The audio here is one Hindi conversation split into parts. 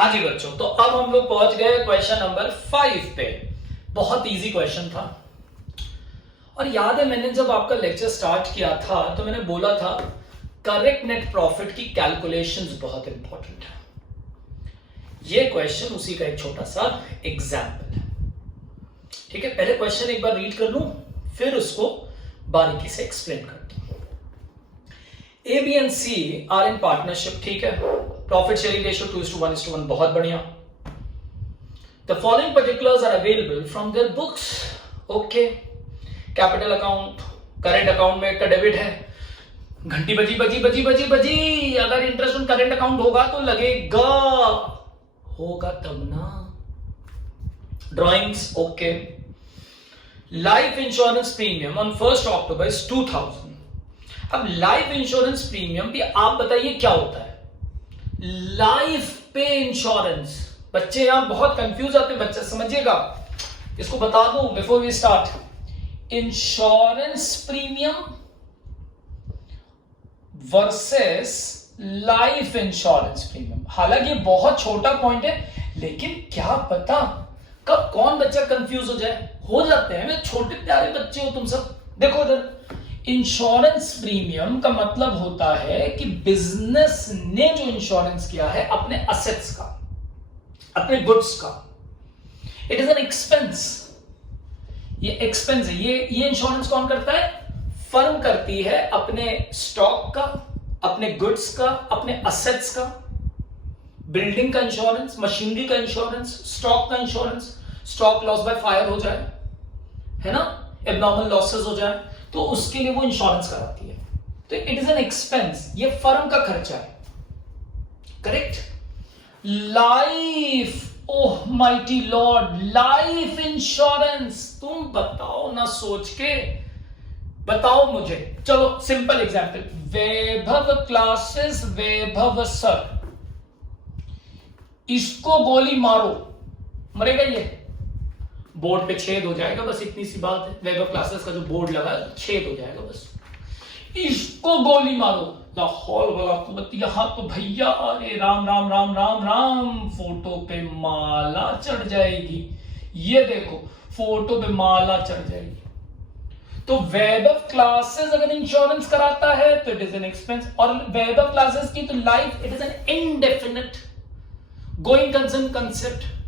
हाँ जी बच्चों, तो अब हम लोग पहुंच गए क्वेश्चन नंबर 5 पे। बहुत इजी क्वेश्चन था और याद है मैंने जब आपका लेक्चर स्टार्ट किया था तो मैंने बोला था करेक्ट नेट प्रॉफिट की कैलकुलेशंस बहुत इंपॉर्टेंट है। ये क्वेश्चन उसी का एक छोटा सा एग्जाम्पल है। ठीक है, पहले क्वेश्चन एक बार रीड कर लूं फिर उसको बारीकी से एक्सप्लेन करता हूं। A B and C are in partnership, ठीक है, प्रॉफिट शेयरिंग रेशियो 2:1:1, बहुत बढ़िया। The following particulars are available from their books. Okay, capital account, current account में का डेबिट है, घंटी बजी बजी बजी बजी बजी, अगर इंटरेस्ट ऑन करेंट अकाउंट होगा तो लगेगा, होगा तब ना। Drawings okay. Life insurance premium on 1 October is 2000। अब लाइफ इंश्योरेंस प्रीमियम भी आप बताइए क्या होता है। लाइफ पे इंश्योरेंस, बच्चे यहां बहुत कंफ्यूज आते हैं, बच्चे समझिएगा, इसको बता दूं before we start. Insurance premium versus life insurance premium, हालांकि बहुत छोटा पॉइंट है लेकिन क्या पता कब कौन बच्चा कंफ्यूज हो जाते हैं। छोटे प्यारे बच्चे हो तुम सब। देखो इधर, इंश्योरेंस प्रीमियम का मतलब होता है कि बिजनेस ने जो इंश्योरेंस किया है अपने असेट्स का, अपने गुड्स का, इट इज एन एक्सपेंस। ये एक्सपेंस है। ये इंश्योरेंस कौन करता है? फर्म करती है अपने स्टॉक का, अपने गुड्स का, अपने असेट्स का। बिल्डिंग का इंश्योरेंस, मशीनरी का इंश्योरेंस, स्टॉक का insurance, stock loss by fire हो जाए, है ना, एबनॉर्मल लॉसेस हो जाए तो उसके लिए वो इंश्योरेंस कराती है। तो इट इज एन एक्सपेंस, ये फर्म का खर्चा है। करेक्ट। लाइफ, ओह माइटी लॉर्ड, लाइफ इंश्योरेंस, तुम बताओ ना, सोच के बताओ मुझे। चलो सिंपल एग्जांपल, वैभव क्लासेस, वैभव सर, इसको गोली मारो, मरेगा ये? बोर्ड पे छेद हो जाएगा, बस इतनी सी बात है। वैभव क्लासेस का जो बोर्ड लगा है छेद हो जाएगा बस। इसको गोली मारो, लाहौल वाला कुव्वत, यहां तो भैया अरे राम राम राम राम राम, फोटो पे माला चढ़ जाएगी। ये देखो फोटो पे माला चढ़ जाएगी। तो वैभव क्लासेस अगर इंश्योरेंस कराता है तो इट इज एन एक्सपेंस। और वैभव क्लासेस की तो life, it is an indefinite going concern concept.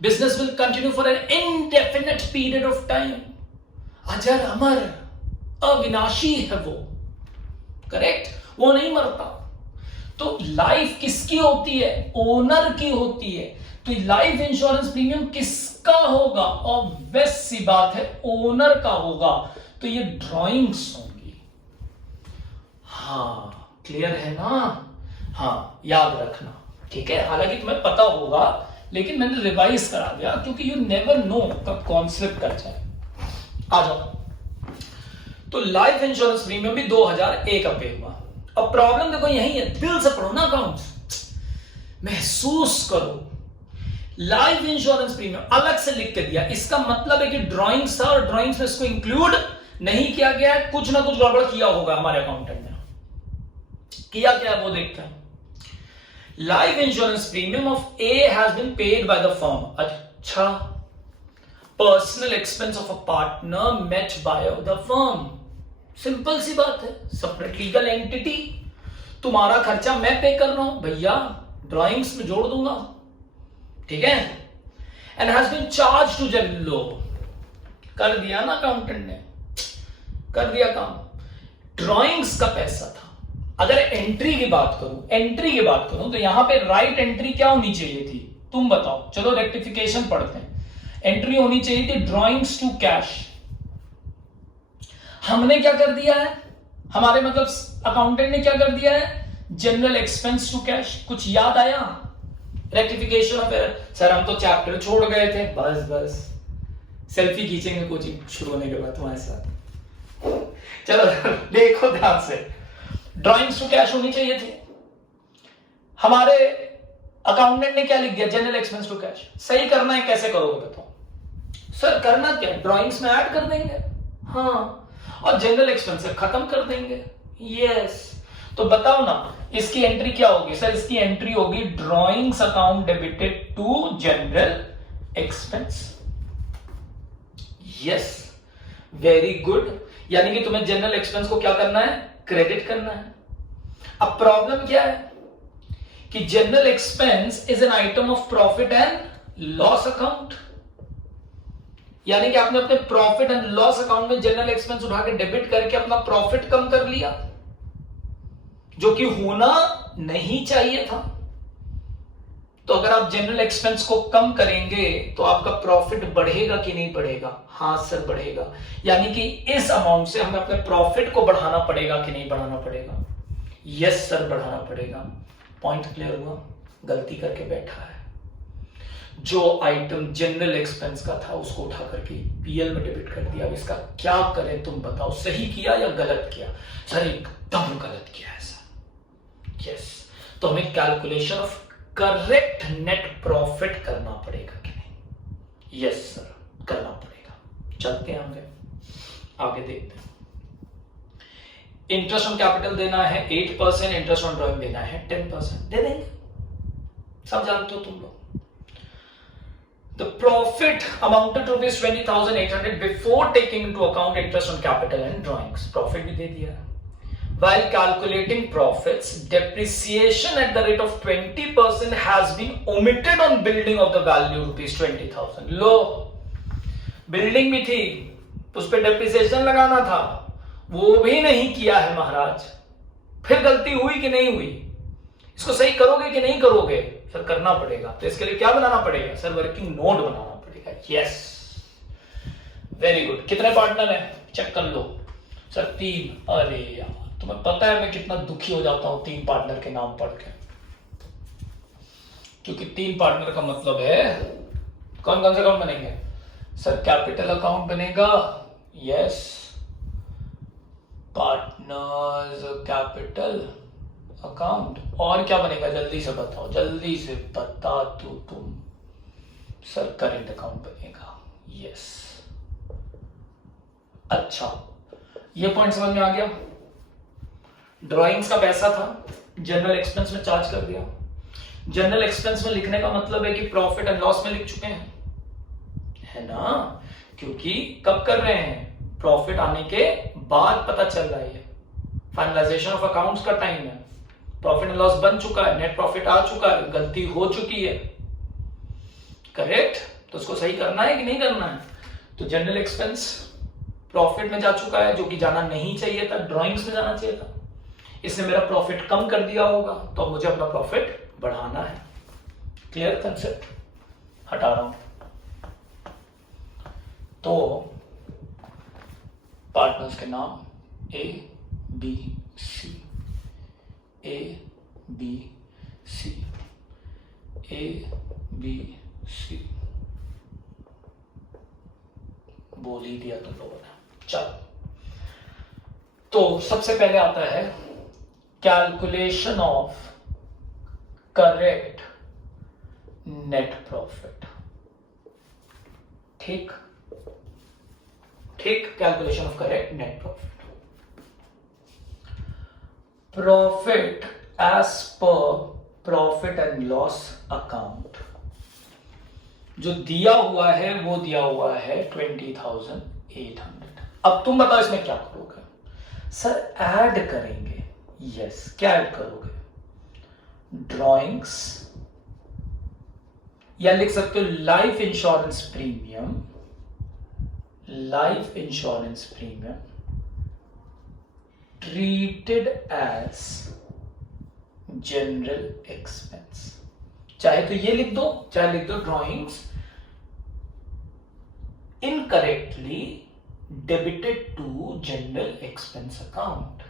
Business will continue for an indefinite period of time. अजर अमर अविनाशी है वो। करेक्ट, वो नहीं मरता। तो लाइफ किसकी होती है? ओनर की होती है। तो लाइफ इंश्योरेंस प्रीमियम किसका होगा? ऑब्वियस सी बात है, ओनर का होगा। तो ये ड्राइंग्स होंगी। हाँ, क्लियर है ना? हाँ, याद रखना, ठीक है। हालांकि तुम्हें पता होगा लेकिन मैंने रिवाइज करा दिया क्योंकि यू नेवर नो कब कॉन्सेप्ट कर जाए। आ जाओ। तो लाइफ इंश्योरेंस प्रीमियम भी 2001 का पे हुआ। अब प्रॉब्लम देखो यही है, दिल से पढ़ो ना अकाउंट्स, महसूस करो। लाइफ इंश्योरेंस प्रीमियम अलग से लिख के दिया, इसका मतलब है कि ड्राइंग्स था और ड्राइंग्स में इसको इंक्लूड नहीं किया गया है। कुछ ना कुछ गड़बड़ किया होगा हमारे अकाउंटेंट ने। किया क्या वो देखते हैं। Life insurance premium of A has been paid by the firm. अच्छा, personal expense of a partner met by the firm. Simple सी बात है, सेपरेट लीगल एंटिटी, तुम्हारा खर्चा मैं पे कर रहा हूं भैया, ड्राइंग्स में जोड़ दूंगा, ठीक है। And has been charged to general law. कर दिया ना अकाउंटेंट ने, कर दिया काम। ड्राइंग्स का पैसा था। अगर एंट्री की बात करूं तो यहां पे राइट एंट्री क्या होनी चाहिए थी, तुम बताओ। चलो रेक्टिफिकेशन पढ़ते हैं। एंट्री होनी चाहिए थी ड्राइंग्स टू कैश। हमने क्या कर दिया है, हमारे मतलब अकाउंटेंट ने क्या कर दिया है, जनरल एक्सपेंस टू कैश। कुछ याद आया? Rectification of error. सर हम तो चैप्टर छोड़ गए थे। बस सेल्फी खींचेंगे कोचिंग शुरू होने के बाद तुम्हारे साथ। चलो देखो ध्यान से, ड्राइंग्स टू कैश होनी चाहिए थी। हमारे अकाउंटेंट ने क्या लिख दिया, जनरल एक्सपेंस टू कैश। सही करना है, कैसे करोगे बताओ? सर करना क्या, ड्राइंग्स में ऐड कर देंगे, हाँ, और जनरल एक्सपेंस खत्म कर देंगे। यस, तो बताओ ना इसकी एंट्री क्या होगी? सर इसकी एंट्री होगी drawings account debited to general expense. Yes, very good. यानी कि तुम्हें जनरल एक्सपेंस को क्या करना है? क्रेडिट करना है। अब प्रॉब्लम क्या है कि general expense is an item of profit and loss account, यानी कि आपने अपने प्रॉफिट एंड लॉस अकाउंट में जनरल एक्सपेंस उठा के डेबिट करके अपना प्रॉफिट कम कर लिया, जो कि होना नहीं चाहिए था। तो अगर आप जनरल एक्सपेंस को कम करेंगे तो आपका प्रॉफिट बढ़ेगा कि नहीं बढ़ेगा? हाँ सर बढ़ेगा। यानी कि इस अमाउंट से हमें अपने प्रॉफिट को बढ़ाना पड़ेगा कि नहीं बढ़ाना पड़ेगा? यस सर बढ़ाना पड़ेगा। पॉइंट क्लियर हुआ? गलती करके बैठा है, जो आइटम जनरल एक्सपेंस का था उसको उठा करके पीएल में डेबिट कर दिया। अब इसका क्या करें तुम बताओ, सही किया या गलत किया? सर एकदम गलत किया है सर। यस, तो हमें calculation of correct net profit करना पड़ेगा कि नहीं? यस सर करना पड़ेगा। चलते हैं आगे देखते हैं। इंटरेस्ट ऑन कैपिटल देना है 8%, इंटरेस्ट ऑन ड्रॉइंग देना है 10%। दे देंगे, सब जानते हो तुम लोग। The profit amounted to rupees 20,800 before taking into account interest on capital and drawings. Profit भी दे दिया। While calculating profits, depreciation at the rate of 20% has been omitted on building of the value rupees 20,000. Low, building भी थी, उस पर डेप्रिसिएशन लगाना था, वो भी नहीं किया है महाराज। फिर गलती हुई कि नहीं हुई? इसको सही करोगे कि नहीं करोगे? सर करना पड़ेगा। तो इसके लिए क्या बनाना पड़ेगा? सर वर्किंग नोट बनाना पड़ेगा। Yes, very good. कितने पार्टनर हैं? चेक कर लो। सर 3। अरे यार, तुम्हें पता है मैं कितना दुखी हो जाता हूं 3 पार्टनर के नाम पढ़ के, क्योंकि 3 पार्टनर का मतलब है कौन कौन से अकाउंट बनेंगे? सर कैपिटल अकाउंट बनेगा, यस, पार्टनर्स कैपिटल अकाउंट, और क्या बनेगा? जल्दी से बताओ, जल्दी से बता दो तुम। सर करेंट अकाउंट बनेगा। यस, अच्छा, ये पॉइंट समझ में आ गया। ड्राइंग्स का पैसा था, जनरल एक्सपेंस में चार्ज कर दिया। जनरल एक्सपेंस में लिखने का मतलब है कि प्रॉफिट एंड लॉस में लिख चुके हैं, है ना? क्योंकि कब कर रहे हैं? प्रॉफिट आने के बाद पता चल रहा है, फाइनलाइजेशन ऑफ अकाउंट्स का टाइम है। प्रॉफिट एंड लॉस बन चुका है, नेट प्रॉफिट आ चुका है, गलती हो चुकी है, करेक्ट? तो उसको सही करना है कि नहीं करना है? तो जनरल एक्सपेंस प्रॉफिट में जा चुका है, जो कि जाना नहीं चाहिए था, ड्राइंग्स में जाना चाहिए था। इसने मेरा प्रॉफिट कम कर दिया होगा, तो अब मुझे अपना प्रॉफिट बढ़ाना है। Clear concept? हटा रहा हूं। तो पार्टनर्स के नाम A, B, C, A, B, C, A, B, C, बोल ही दिया तुम लोगों ने। चलो, तो सबसे पहले आता है calculation of correct net profit. ठीक ठीक, calculation of correct net profit. Profit as per profit and loss account जो दिया हुआ है वो दिया हुआ है 20,800। अब तुम बताओ इसमें क्या करोगे? सर ऐड करेंगे। यस, क्या ऐड करोगे? ड्राइंग्स, या लिख सकते हो life insurance premium, life insurance premium treated as general expense. चाहे तो ये लिख दो, चाहे लिख दो drawings incorrectly debited to general expense account,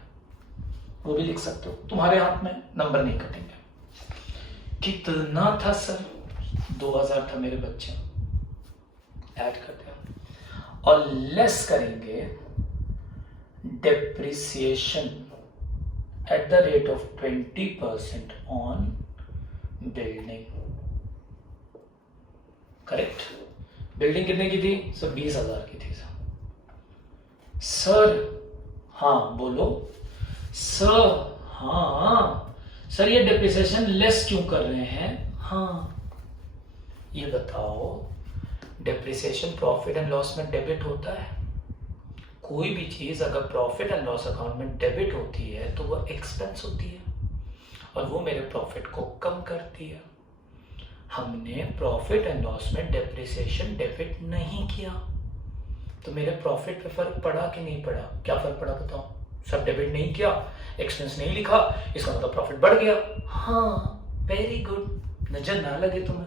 वो भी लिख सकते हो, तुम्हारे हाथ में, नंबर नहीं कटेंगे। कितना था सर? 2000 था मेरे बच्चे, ऐड कर दिया। और लेस करेंगे depreciation at the rate of 20% on building. Correct? Building कितने की थी? सर 20,000 की थी सर। हाँ बोलो सर। हाँ सर ये डिप्रिसिएशन लेस क्यों कर रहे हैं? हाँ ये बताओ, डिप्रिसिएशन प्रॉफिट एंड लॉस में डेबिट होता है? कोई भी चीज अगर प्रॉफिट एंड लॉस अकाउंट में डेबिट होती है तो वो एक्सपेंस होती है और वो मेरे प्रॉफिट को कम करती है। हमने प्रॉफिट एंड लॉस में डिप्रिसिएशन डेबिट नहीं किया तो मेरे प्रॉफिट पे फर्क पड़ा कि नहीं पड़ा? क्या फर्क पड़ा बताओ? सब डेबिट नहीं किया, एक्सपेंस नहीं लिखा, इसका मतलब प्रॉफिट बढ़ गया। हाँ वेरी गुड, नजर ना लगे तुम्हें,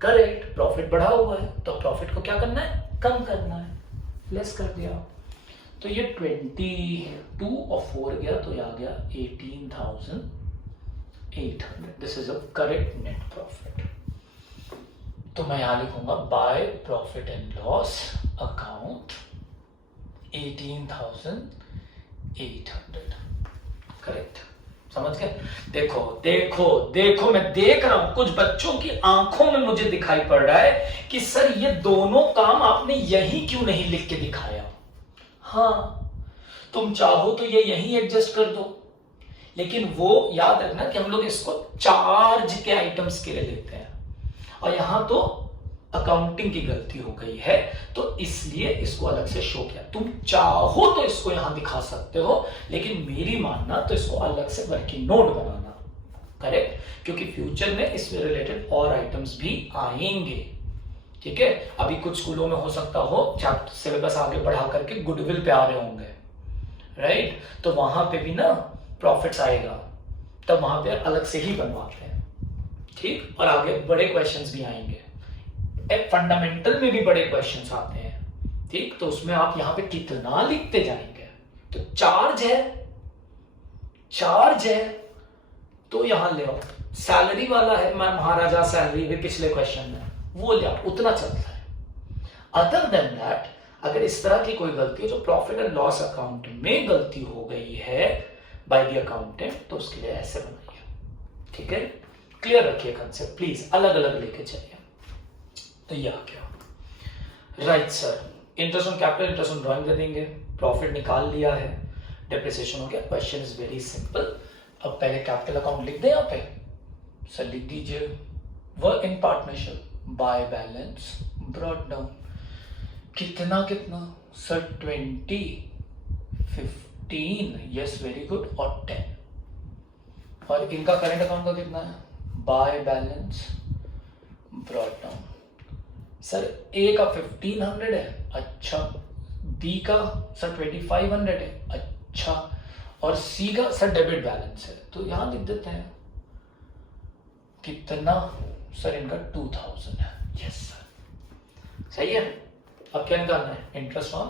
करेक्ट, प्रॉफिट बढ़ा हुआ है तो प्रॉफिट को क्या करना है? कम करना है, लेस कर दिया। तो ये 22 और 4 गया तो ये आ गया 18,800। This is a correct net profit. तो मैं यहां लिखूंगा by profit and loss account 18,800। Correct, समझ गए? देखो देखो देखो, मैं देख रहा हूं कुछ बच्चों की आंखों में मुझे दिखाई पड़ रहा है कि सर ये दोनों काम आपने यही क्यों नहीं लिख के दिखाया? हाँ तुम चाहो तो ये यहीं एडजस्ट कर दो, लेकिन वो याद रखना कि हम लोग इसको चार्ज के आइटम्स के लिए लेते हैं और यहां तो अकाउंटिंग की गलती हो गई है तो इसलिए इसको अलग से शो किया। तुम चाहो तो इसको यहां दिखा सकते हो, लेकिन मेरी मानना तो इसको अलग से वर्किंग नोट बनाना। करेक्ट, क्योंकि फ्यूचर में इससे रिलेटेड और आइटम्स भी आएंगे। ठीक है, अभी कुछ स्कूलों में हो सकता हो चैप्टर सिलेबस आगे बढ़ा करके गुडविल पे आ रहे होंगे, राइट? तो वहां पे भी ना प्रॉफिट्स आएगा, तब वहां पे अलग से ही बनवाते हैं। ठीक, और आगे बड़े क्वेश्चंस भी आएंगे, एक फंडामेंटल में भी बड़े क्वेश्चंस आते हैं। ठीक, तो उसमें आप यहां पे कितना लिखते जाएंगे? तो चार्ज है तो यहां ले आओ। सैलरी वाला है, मैं महाराजा सैलरी भी पिछले क्वेश्चन में, वो ले आओ, उतना चलता है। अदर देन दैट, अगर इस तरह की कोई गलती है जो प्रॉफिट एंड लॉस अकाउंट में गलती हो गई है बाय द अकाउंटेंट, तो उसके लिए ऐसे बनाइए। ठीक है, क्लियर रखिए कंसेप्ट प्लीज, अलग अलग लेके चलिए। तो ये आ गया, right sir. Interest on capital, interest on drawing दे देंगे, प्रॉफिट निकाल लिया है, डेप्रिसिएशन हो गया। Question is very simple. अब पहले कैपिटल अकाउंट लिख दें, यहाँ पे सर लिख दीजिए work in partnership, by balance brought down. कितना सर? 20, 15, यस वेरी गुड, और 10। और इनका करंट अकाउंट का कितना है? By balance brought down. Sir A का 1500 है, अच्छा। बी का सर 2500 है, अच्छा। और सी का सर डेबिट बैलेंस है, तो यहां लिख देते हैं कितना? सर इनका 2000 है, यस सर, सही है। अब क्या निकालना है? Interest on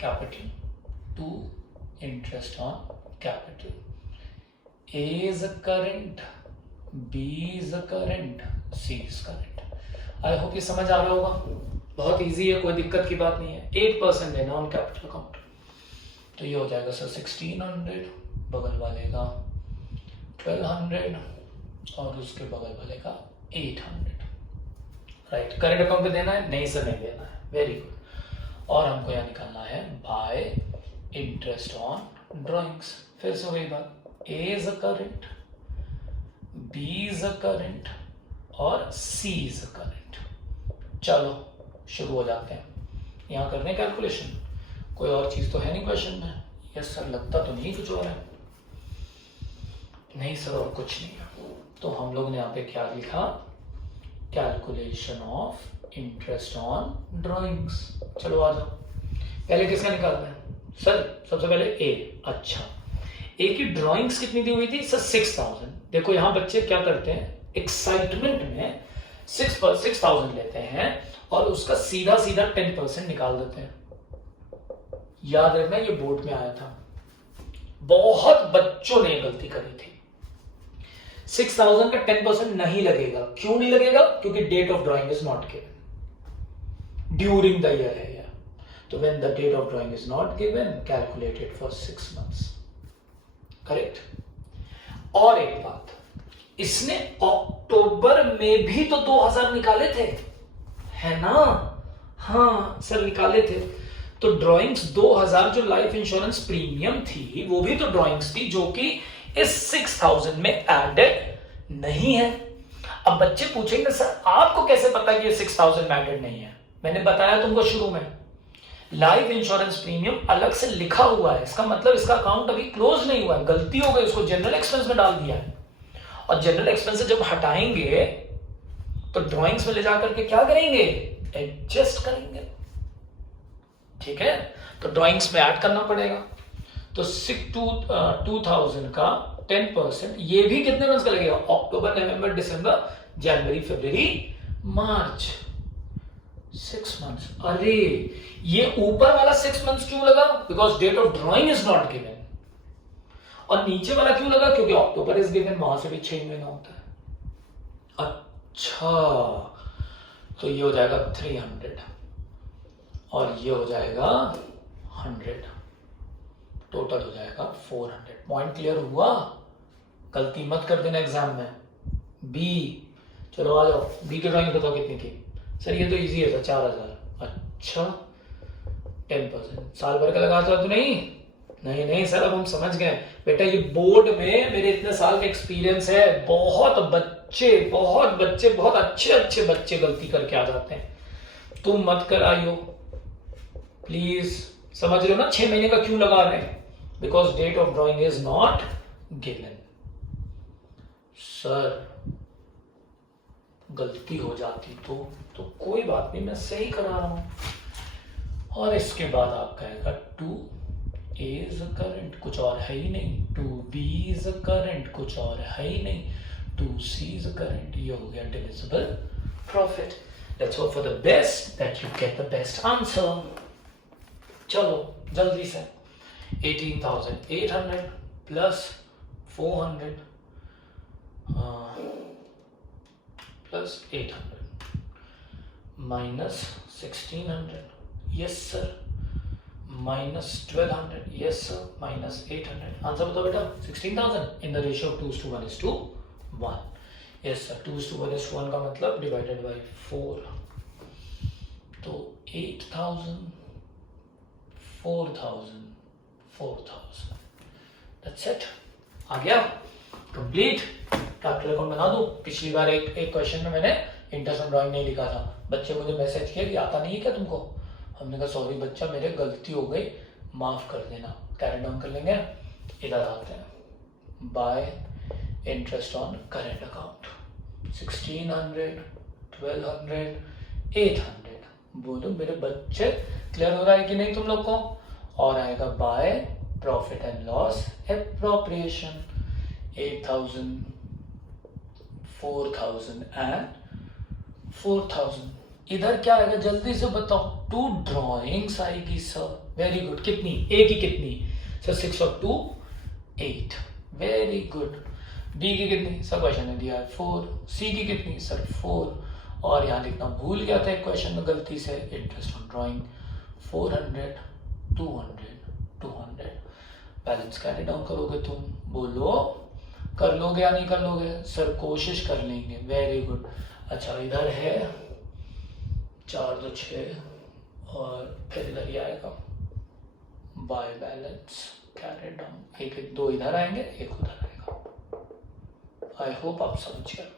capital, two interest on capital. A is a current, B is a current, C is current. I hope ये समझ आ रहा होगा, बहुत इजी है, कोई दिक्कत की बात नहीं है। 8% देना ऑन कैपिटल अकाउंट, तो ये हो जाएगा सर 1600, बगल वाले का 1200 और उसके बगल वाले का 800। राइट, करंट अकाउंट पे देना है? नहीं सर नहीं देना है, वेरी गुड। और हमको यहाँ निकालना है बाय इंटरेस्ट ऑन ड्रॉइंग्स। फिर से वही बात, A is a current, B is a current और सी इज अ करंट। चलो शुरू हो जाते हैं, यहाँ करने कैलकुलेशन। कोई और चीज तो है नहीं क्वेश्चन में? यस सर, लगता तो नहीं कुछ और है। नहीं सर, और कुछ नहीं है। तो हम लोग ने यहाँ पे क्या लिखा? Calculation of interest on drawings. चलो आ जाओ, पहले किसका निकालना है? सर सबसे पहले ए। अच्छा, ए की ड्राइंग्स कितनी दी हुई थी? सर 6000। देखो यहाँ बच्चे क्या करते हैं, एक्साइटमेंट में 6,000 लेते हैं और उसका सीधा 10% निकाल देते हैं। याद रखना, ये बोर्ड में आया था, बहुत बच्चों ने गलती करी थी। 6000 का 10% नहीं लगेगा। क्यों नहीं लगेगा? क्योंकि date of drawing is not given, during the year है यह। तो when the date of drawing is not given, calculated for 6 months. Correct. और एक बात, इसने अक्टूबर में भी तो 2000 निकाले थे, है ना? हाँ सर निकाले थे। तो ड्राइंग्स 2000 जो लाइफ इंश्योरेंस प्रीमियम थी, वो भी तो ड्राइंग्स थी जो कि इस 6000 में एडेड नहीं है। अब बच्चे पूछेंगे सर आपको कैसे पता कि ये 6000 में एडेड नहीं है? मैंने बताया तुमको शुरू में, लाइफ इंश्योरेंस प्रीमियम अलग से लिखा हुआ है, इसका मतलब इसका अकाउंट अभी क्लोज नहीं हुआ है, गलती हो गई, उसको जनरल एक्सपेंस में डाल दिया है। और जनरल एक्सपेंस से जब हटाएंगे तो ड्राइंग्स में ले जाकर के क्या करेंगे? एडजस्ट करेंगे। ठीक है, तो ड्राइंग्स में ऐड करना पड़ेगा। तो 2000 का 10%, ये भी कितने मंथ का लगेगा? अक्टूबर, नवंबर, दिसंबर, जनवरी, फरवरी, मार्च, 6 मंथ्स। अरे ये ऊपर वाला 6 मंथ्स क्यों लगा? Because date of drawing is not given. और नीचे वाला क्यों लगा? क्योंकि अक्टूबर इज गिवन, वहां से भी 6 महीना होता है। अच्छा, तो ये हो जाएगा 300 और ये हो जाएगा 100, टोटल हो जाएगा 400। पॉइंट क्लियर हुआ? गलती मत कर देना एग्जाम में। बी, चलो आ जाओ, बी की ड्राइंग बताओ कितनी की? सर ये तो इजी है सर, 4000। अच्छा, 10%, साल भर का लगा था तो नहीं सर, अब हम समझ गए बेटा। ये बोर्ड में मेरे इतने साल का एक्सपीरियंस है, बहुत बच्चे बहुत अच्छे बच्चे गलती करके आ जाते हैं। तुम मत कराइयो प्लीज, समझ रहे हो ना 6 महीने का क्यों लगा रहे हैं? Because date of drawing is not given. Sir गलती हो जाती तो कोई बात नहीं, मैं सही करा रहा हूं। और इसके बाद आप कहेगा 2A इज करंट, कुछ और है ही नहीं, 2B इज करंट, कुछ और है ही नहीं, 2C इज करंट। ये हो गया divisible profit. Let's hope for the best that you get the best answer. चलो जल्दी से, 18,800 plus 400 plus 800 minus 1600, yes sir, minus 1200, yes sir, minus 800। Answer बताओ बेटा। 16,000 in the ratio of 2:1, yes sir. 2:1 का मतलब डिवाइडेड बाय 4, तो 8,000, 4,000, 4,000, दैट्स इट। आ गया कंप्लीट। कैपिटल अकाउंट बना दो। पिछली बार एक क्वेश्चन में मैंने इंटरेस्ट ऑन ड्राइंग नहीं लिखा था, बच्चे मुझे मैसेज किया कि आता नहीं है क्या तुमको? हमने कहा सॉरी बच्चा, मेरे गलती हो गई, माफ कर देना। कैरी डाउन कर लेंगे। इधर आते हैं, bye interest on current account 1600, 1200, 800। बोलो मेरे बच्चे क्लियर हो रहा है कि नहीं तुम लोग को? और आएगा by profit and loss appropriation 8,000, 4,000 and 4,000। इधर क्या आएगा जल्दी से बताओ? 2 ड्रॉइंग्स आएगी सर। Very good. कितनी? ए की कितनी सर? 6 और 2 8। Very good. बी की कितनी सर? क्वेश्चन में दिया है 4। सी की कितनी सर? 4। और यहाँ लिखना भूल गया था एक क्वेश्चन में गलती से, interest on drawing 400, 200, 200। Balance carry down करोगे तुम? बोलो कर लोगे या नहीं कर लोगे? सर कोशिश कर लेंगे। Very good. अच्छा इधर है 4 2 6 और फिर इधर ही आएगा बाय बैलेंस कैरी डाउन। एक 2 इधर आएंगे, एक उधर आएगा। आई होप आप समझ गए।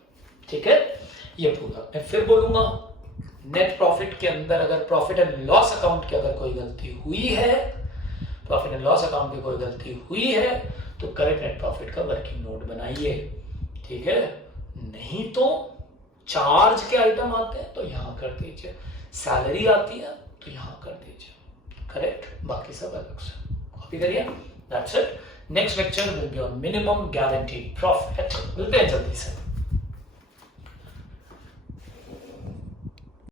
ठीक है, ये पूरा मैं फिर बोलूंगा। नेट प्रॉफिट के अंदर अगर प्रॉफिट एंड लॉस अकाउंट की अगर कोई गलती हुई है, प्रॉफिट एंड लॉस अकाउंट की कोई गलती हुई है तो करेक्ट नेट प्रॉफिट का वर्किंग नोट बनाइए। ठीक है, नहीं तो चार्ज के आइटम आते हैं तो यहां कर दीजिए, सैलरी आती है तो यहां कर दीजिए। करेक्ट, बाकी सब अलग से कॉपी करिए। That's it. Next lecture will be on minimum guaranteed profit. मिलते हैं जल्दी से।